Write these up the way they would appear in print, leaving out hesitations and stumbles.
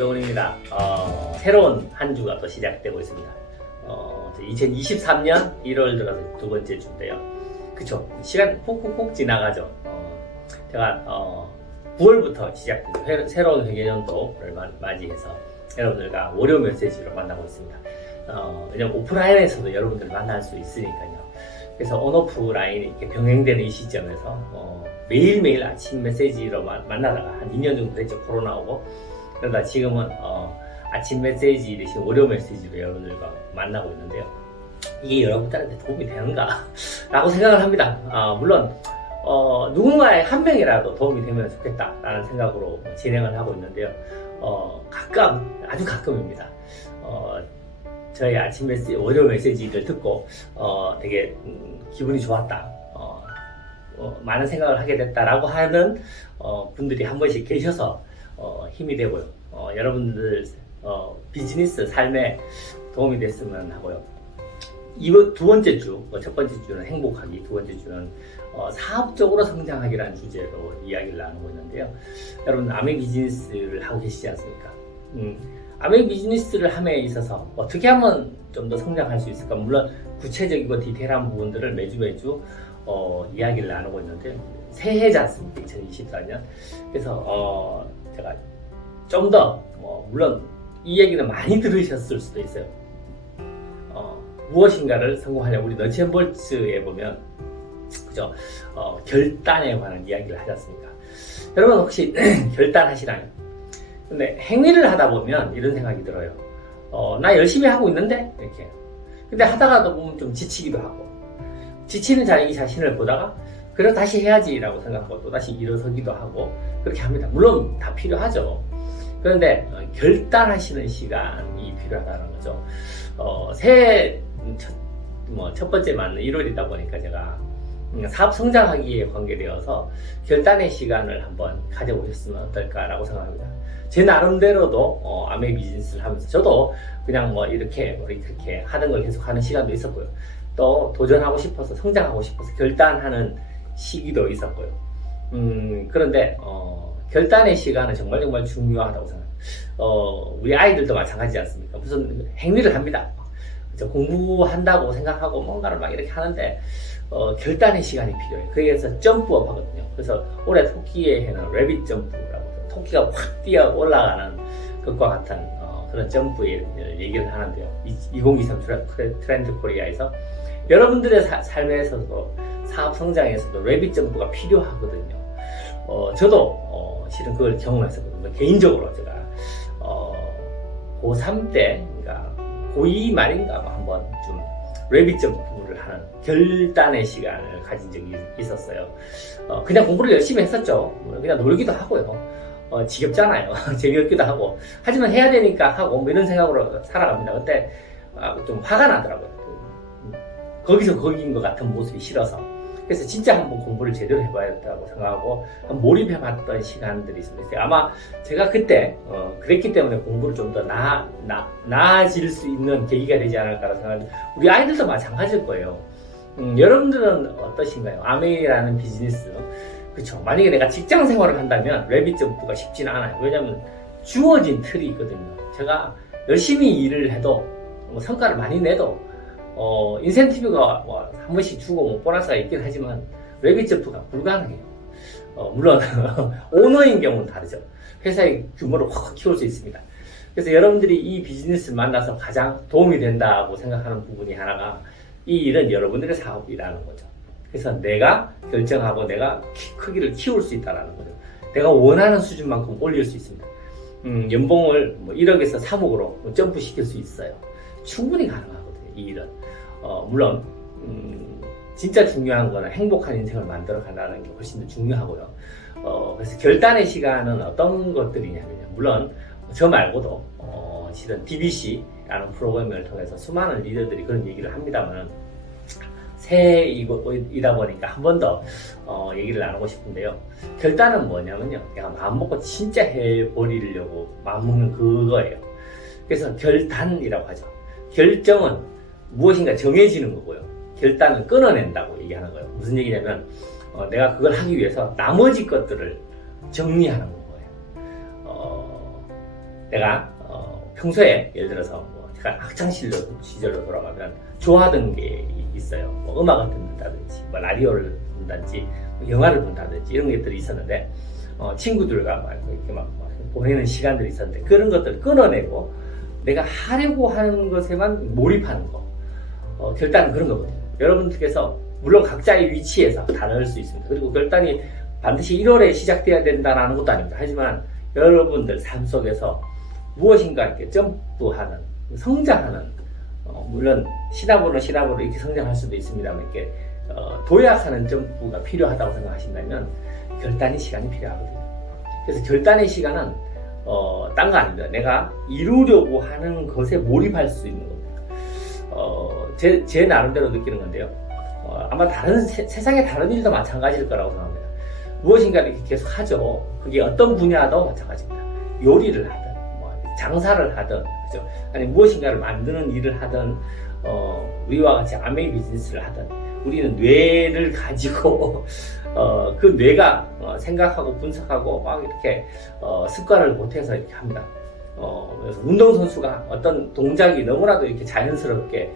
이동훈입니다. 새로운 한 주가 또 시작되고 있습니다. 2023년 1월 들어서 두 번째 주인데요. 그쵸? 시간 훅훅훅 지나가죠. 제가 9월부터 시작된 새로운 회계연도를 맞이해서 여러분들과 월요 메시지로 만나고 있습니다. 왜냐면 오프라인에서도 여러분들을 만날 수 있으니까요. 그래서 온오프라인이 이렇게 병행되는 이 시점에서 매일매일 아침 메시지로 만나다가 한 2년 정도 됐죠. 코로나 오고. 그러다 지금은 아침 메시지 대신 월요 메시지로 여러분들과 만나고 있는데요. 이게 여러분들한테 도움이 되는가? 라고 생각을 합니다. 물론 누군가의 한 명이라도 도움이 되면 좋겠다라는 생각으로 진행을 하고 있는데요. 아주 가끔입니다. 저희 아침 메시지, 월요 메시지를 듣고 되게 기분이 좋았다. 많은 생각을 하게 됐다라고 하는 분들이 한 번씩 계셔서 힘이 되고요. 여러분들 비즈니스 삶에 도움이 됐으면 하고요. 이번 두 번째 주, 첫 번째 주는 행복하기, 두 번째 주는 사업적으로 성장하기라는 주제로 이야기를 나누고 있는데요. 여러분 아메 비즈니스를 하고 계시지 않습니까? 아메 비즈니스를 함에 있어서 어떻게 하면 좀 더 성장할 수 있을까? 물론 구체적이고 디테일한 부분들을 매주 이야기를 나누고 있는데 새해지 않습니까? 2024년. 그래서 제가 좀 더 물론 이 얘기는 많이 들으셨을 수도 있어요. 무엇인가를 성공하려면 우리 너치앤볼츠에 보면 그죠? 결단에 관한 이야기를 하지 않습니까? 여러분 혹시 결단하시나요? 근데 행위를 하다 보면 이런 생각이 들어요. 나 열심히 하고 있는데 이렇게. 근데 하다가도 보면 좀 지치기도 하고 지치는 자기 자신을 보다가 그래 다시 해야지라고 생각하고 또 다시 일어서기도 하고 그렇게 합니다. 물론 다 필요하죠. 그런데 결단하시는 시간이 필요하다는 거죠. 새해 첫 번째 맞는 1월이다 보니까 제가 사업 성장하기에 관계되어서 결단의 시간을 한번 가져보셨으면 어떨까라고 생각합니다. 제 나름대로도 아메 비즈니스를 하면서 저도 그냥 이렇게 하는 걸 계속 하는 시간도 있었고요. 또 도전하고 싶어서 성장하고 싶어서 결단하는 시기도 있었고요. 그런데 결단의 시간은 정말 중요하다고 생각합니다. 우리 아이들도 마찬가지지 않습니까? 무슨 행위를 합니다. 공부한다고 생각하고 뭔가를 막 이렇게 하는데 결단의 시간이 필요해요. 그래서 점프업 하거든요. 그래서 올해 토끼의 해는 레빗 점프라고 해서 토끼가 확 뛰어 올라가는 것과 같은 그런 점프의 얘기를 하는데요. 2023 트렌드 코리아에서 여러분들의 삶에서도 사업 성장에서도 레빗 점프가 필요하거든요. 저도 실은 그걸 경험했었거든요. 개인적으로 제가 고3 때, 그러니까 고2 말인가 한번 좀 레빗 점프를 하는 결단의 시간을 가진 적이 있었어요. 그냥 공부를 열심히 했었죠. 그냥 놀기도 하고요. 지겹잖아요. 재미없기도 하고. 하지만 해야 되니까 하고 이런 생각으로 살아갑니다. 그때 좀 화가 나더라고요. 거기서 거기인 것 같은 모습이 싫어서. 그래서 진짜 한번 공부를 제대로 해봐야겠다고 생각하고 한번 몰입해봤던 시간들이 있습니다. 아마 제가 그때 그랬기 때문에 공부를 좀 더 나아질 수 있는 계기가 되지 않을까라고 생각합니다. 우리 아이들도 마찬가지일 거예요. 여러분들은 어떠신가요? 아메이라는 비즈니스, 그쵸? 만약에 내가 직장 생활을 한다면 레빗 점프가 쉽지는 않아요. 왜냐면 주어진 틀이 있거든요. 제가 열심히 일을 해도 성과를 많이 내도 인센티브가 한 번씩 주고 보너스가 있긴 하지만 레빗 점프가 불가능해요. 물론 오너인 경우는 다르죠. 회사의 규모를 확 키울 수 있습니다. 그래서 여러분들이 이 비즈니스를 만나서 가장 도움이 된다고 생각하는 부분이 하나가 이 일은 여러분들의 사업이라는 거죠. 그래서 내가 결정하고 내가 크기를 키울 수 있다는 거죠. 내가 원하는 수준만큼 올릴 수 있습니다. 연봉을 1억에서 3억으로 점프시킬 수 있어요. 충분히 가능하거든요. 이 일은. 물론 진짜 중요한 거는 행복한 인생을 만들어 간다는 게 훨씬 더 중요하고요. 그래서 결단의 시간은 어떤 것들이냐면요. 물론 저 말고도 실은 DBC라는 프로그램을 통해서 수많은 리더들이 그런 얘기를 합니다만 새해이다 보니까 한 번 더 얘기를 나누고 싶은데요. 결단은 뭐냐면요. 내가 마음 먹고 진짜 해버리려고 마음 먹는 그거예요. 그래서 결단이라고 하죠. 결정은 무엇인가 정해지는 거고요. 결단은 끊어낸다고 얘기하는 거예요. 무슨 얘기냐면 내가 그걸 하기 위해서 나머지 것들을 정리하는 거예요. 내가 평소에 예를 들어서 뭐 제가 학창 시절로 돌아가면 좋아하던 게 있어요. 뭐 음악을 듣는다든지, 뭐 라디오를 듣는다든지, 뭐 영화를 본다든지 이런 것들이 있었는데 친구들과 막 이렇게 막 보내는 시간들이 있었는데 그런 것들을 끊어내고 내가 하려고 하는 것에만 몰입하는 거. 결단은 그런 거거든요. 여러분들께서 물론 각자의 위치에서 다를 수 있습니다. 그리고 결단이 반드시 1월에 시작돼야 된다는 것도 아닙니다. 하지만 여러분들 삶 속에서 무엇인가 이렇게 점프하는, 성장하는, 물론 시나브로 이렇게 성장할 수도 있습니다만 이렇게 도약하는 점프가 필요하다고 생각하신다면 결단의 시간이 필요하거든요. 그래서 결단의 시간은 딴 거 아닙니다. 내가 이루려고 하는 것에 몰입할 수 있는 겁니다. 제 나름대로 느끼는 건데요. 아마 세상의 다른 일도 마찬가지일 거라고 생각합니다. 무엇인가 이렇게 계속 하죠. 그게 어떤 분야도 마찬가지입니다. 요리를 하든, 장사를 하든, 그죠? 아니, 무엇인가를 만드는 일을 하든, 우리와 같이 아메이 비즈니스를 하든, 우리는 뇌를 가지고, 그 뇌가 생각하고 분석하고 막 이렇게 습관을 못해서 이렇게 합니다. 그래서 운동선수가 어떤 동작이 너무나도 이렇게 자연스럽게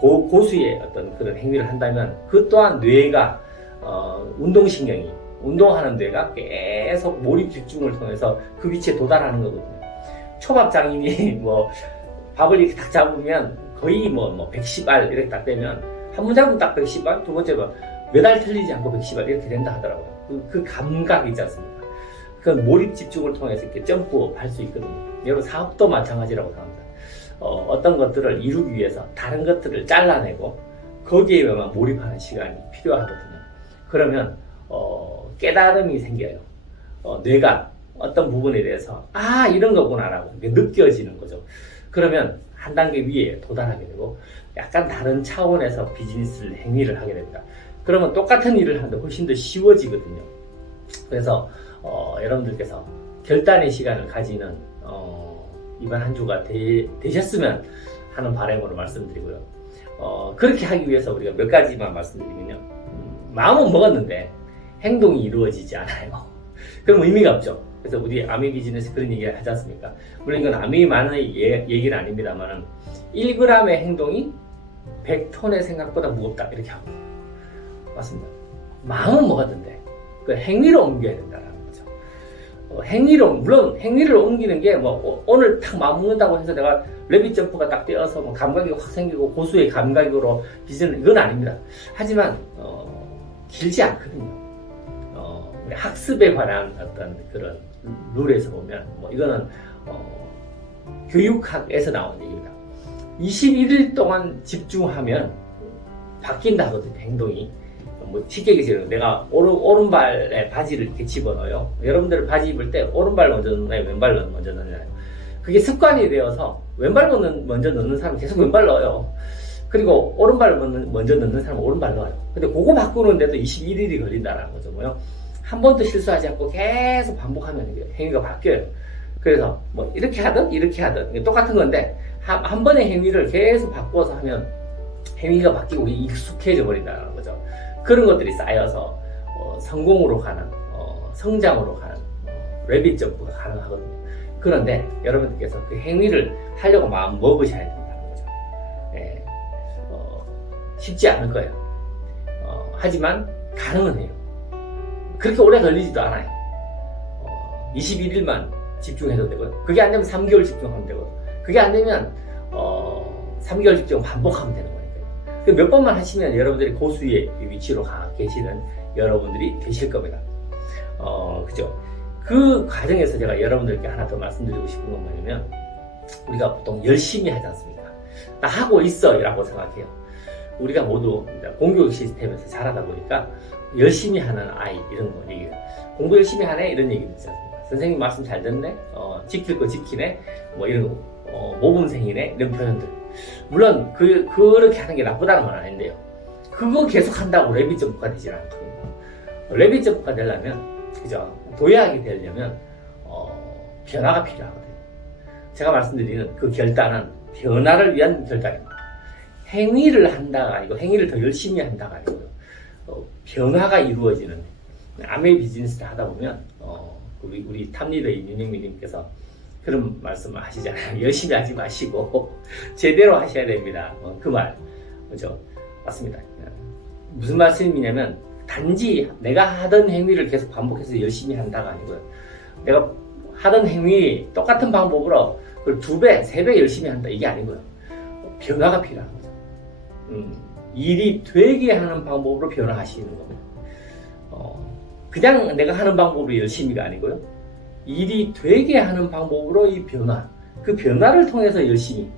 고수의 어떤 그런 행위를 한다면 그 또한 뇌가 운동신경이 운동하는 뇌가 계속 몰입 집중을 통해서 그 위치에 도달하는 거거든요. 초밥 장인이 뭐 밥을 이렇게 딱 잡으면 거의 뭐 110알 이렇게 딱 되면 한 번 잡으면 딱 110알, 두 번째 매달 틀리지 않고 110알 이렇게 된다 하더라고요. 그 감각이 있지 않습니까? 그 몰입 집중을 통해서 이렇게 점프할 수 있거든요. 여러분 사업도 마찬가지라고 생각합니다. 어떤 것들을 이루기 위해서 다른 것들을 잘라내고 거기에만 몰입하는 시간이 필요하거든요. 그러면 깨달음이 생겨요. 뇌가 어떤 부분에 대해서 이런 거구나라고 느껴지는 거죠. 그러면 한 단계 위에 도달하게 되고 약간 다른 차원에서 비즈니스를 행위를 하게 됩니다. 그러면 똑같은 일을 하는데 훨씬 더 쉬워지거든요. 그래서 여러분들께서 결단의 시간을 가지는 이번 한 주가 되셨으면 하는 바람으로 말씀드리고요. 그렇게 하기 위해서 우리가 몇 가지만 말씀드리면요. 마음은 먹었는데 행동이 이루어지지 않아요. 그럼 의미가 없죠. 그래서 우리 아메이 비즈니스 그런 얘기를 하지 않습니까? 물론 이건 아메이만의 얘기는 아닙니다만 1g의 행동이 100톤의 생각보다 무겁다 이렇게 하고 맞습니다. 마음은 먹었는데 그 행위로 옮겨야 된다는 거죠. 물론 행위를 옮기는 게 오늘 딱 마음 먹는다고 해서 내가 레빗 점프가 딱 되어서 감각이 확 생기고 고수의 감각으로 비즈는 이건 아닙니다. 하지만 길지 않거든요. 우리 학습에 관한 어떤 그런 룰에서 보면 이거는 교육학에서 나온 얘기입니다. 21일 동안 집중하면 바뀐다 하거든요. 행동이. 쉽게 얘기해서 내가 오른발에 바지를 이렇게 집어넣어요. 여러분들 바지 입을 때 오른발 먼저 넣나요? 왼발 먼저 넣나요? 그게 습관이 되어서 왼발 먼저 넣는 사람은 계속 왼발 넣어요. 그리고 오른발 먼저 넣는 사람은 오른발 넣어요. 근데 그거 바꾸는데도 21일이 걸린다는 거죠. 한 번도 실수하지 않고 계속 반복하면 행위가 바뀌어요. 그래서 이렇게 하든 똑같은 건데 한 번의 행위를 계속 바꿔서 하면 행위가 바뀌고 익숙해져 버린다는 거죠. 그런 것들이 쌓여서 성공으로 가는 성장으로 가는 레빗 점프가 가능하거든요. 그런데 여러분들께서 그 행위를 하려고 마음 먹으셔야 된다는 거죠. 네. 쉽지 않을 거예요. 하지만 가능은 해요. 그렇게 오래 걸리지도 않아요. 21일만 집중해도 되고요. 그게 안 되면 3개월 집중하면 되고, 그게 안 되면 3개월 집중 반복하면 되는 거니까요. 몇 번만 하시면 여러분들이 고수의 위치로 계시는 여러분들이 되실 겁니다. 그죠? 그 과정에서 제가 여러분들께 하나 더 말씀드리고 싶은 건 뭐냐면, 우리가 보통 열심히 하지 않습니까? 나 하고 있어 라고 생각해요. 우리가 모두 공교육 시스템에서 자라다 보니까 열심히 하는 아이 이런 거 얘기해요. 공부 열심히 하네 이런 얘기 듣지 않습니까? 선생님 말씀 잘 듣네, 지킬 거 지키네, 이런 거, 모범생이네 이런 표현들. 물론 그렇게 하는 게 나쁘다는 건 아닌데요. 그거 계속 한다고 레빗 점프가 되질 않거든요. 레빗 점프가 되려면, 그죠? 도약이 되려면 변화가 필요하거든요. 제가 말씀드리는 그 결단은 변화를 위한 결단입니다. 행위를 한다가 아니고 행위를 더 열심히 한다가 아니고요. 변화가 이루어지는 아메이 비즈니스를 하다 보면 우리 탑리더 윤영민님께서 그런 말씀을 하시잖아요. 열심히 하지 마시고 제대로 하셔야 됩니다. 그 말, 그죠? 맞습니다. 무슨 말씀이냐면 단지 내가 하던 행위를 계속 반복해서 열심히 한다가 아니고요. 내가 하던 행위 똑같은 방법으로 그걸 2배, 3배 열심히 한다 이게 아니고요. 변화가 필요한 거죠. 일이 되게 하는 방법으로 변화하시는 겁니다. 그냥 내가 하는 방법으로 열심히가 아니고요. 일이 되게 하는 방법으로 이 변화, 그 변화를 통해서 열심히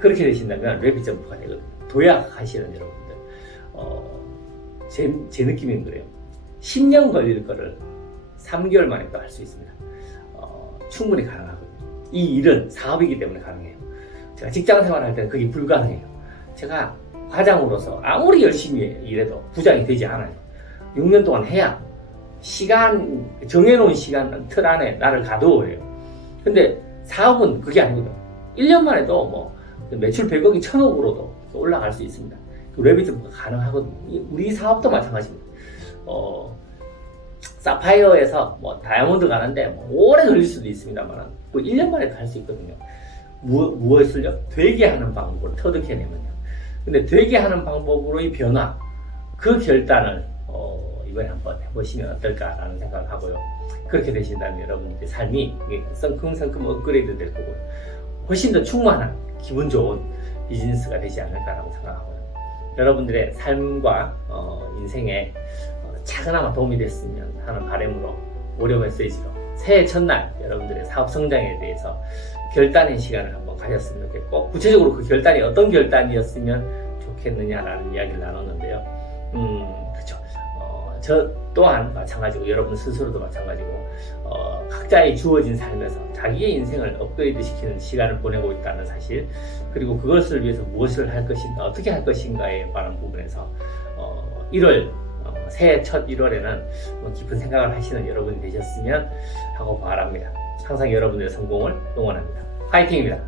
그렇게 되신다면 래빗 점프가 되거든요. 도약하시는 여러분들. 제 느낌인 그래요. 10년 걸릴 거를 3개월 만에 또 할 수 있습니다. 충분히 가능하거든요. 이 일은 사업이기 때문에 가능해요. 제가 직장 생활할 때는 그게 불가능해요. 제가 과장으로서 아무리 열심히 일해도 부장이 되지 않아요. 6년 동안 해야 정해놓은 시간 틀 안에 나를 가두어요. 근데 사업은 그게 아니거든요. 1년 만에도 뭐 매출 100억이 1000억으로도 올라갈 수 있습니다. 래빗 점프가 가능하거든요. 우리 사업도 마찬가지입니다. 사파이어에서 뭐 다이아몬드 가는데 뭐 오래 걸릴 수도 있습니다만 그 1년 만에 갈 수 있거든요. 무엇을요? 되게 하는 방법으로 터득해내면요. 근데 되게 하는 방법으로의 변화, 그 결단을 이번에 한번 해보시면 어떨까라는 생각을 하고요. 그렇게 되신다면 여러분들의 삶이 성큼성큼 업그레이드 될 거고요. 훨씬 더 충만한 기분 좋은 비즈니스가 되지 않을까라고 생각하고요. 여러분들의 삶과 인생에 작은아마 도움이 됐으면 하는 바람으로 오디오 메시지로 새해 첫날 여러분들의 사업 성장에 대해서 결단의 시간을 한번 가졌으면 좋겠고, 구체적으로 그 결단이 어떤 결단이었으면 좋겠느냐라는 이야기를 나눴는데요. 그렇죠. 저 또한 마찬가지고 여러분 스스로도 마찬가지고 각자의 주어진 삶에서 자기의 인생을 업그레이드 시키는 시간을 보내고 있다는 사실, 그리고 그것을 위해서 무엇을 할 것인가, 어떻게 할 것인가에 관한 부분에서 1월 새해 첫 1월에는 깊은 생각을 하시는 여러분이 되셨으면 하고 바랍니다. 항상 여러분들의 성공을 응원합니다. 파이팅입니다.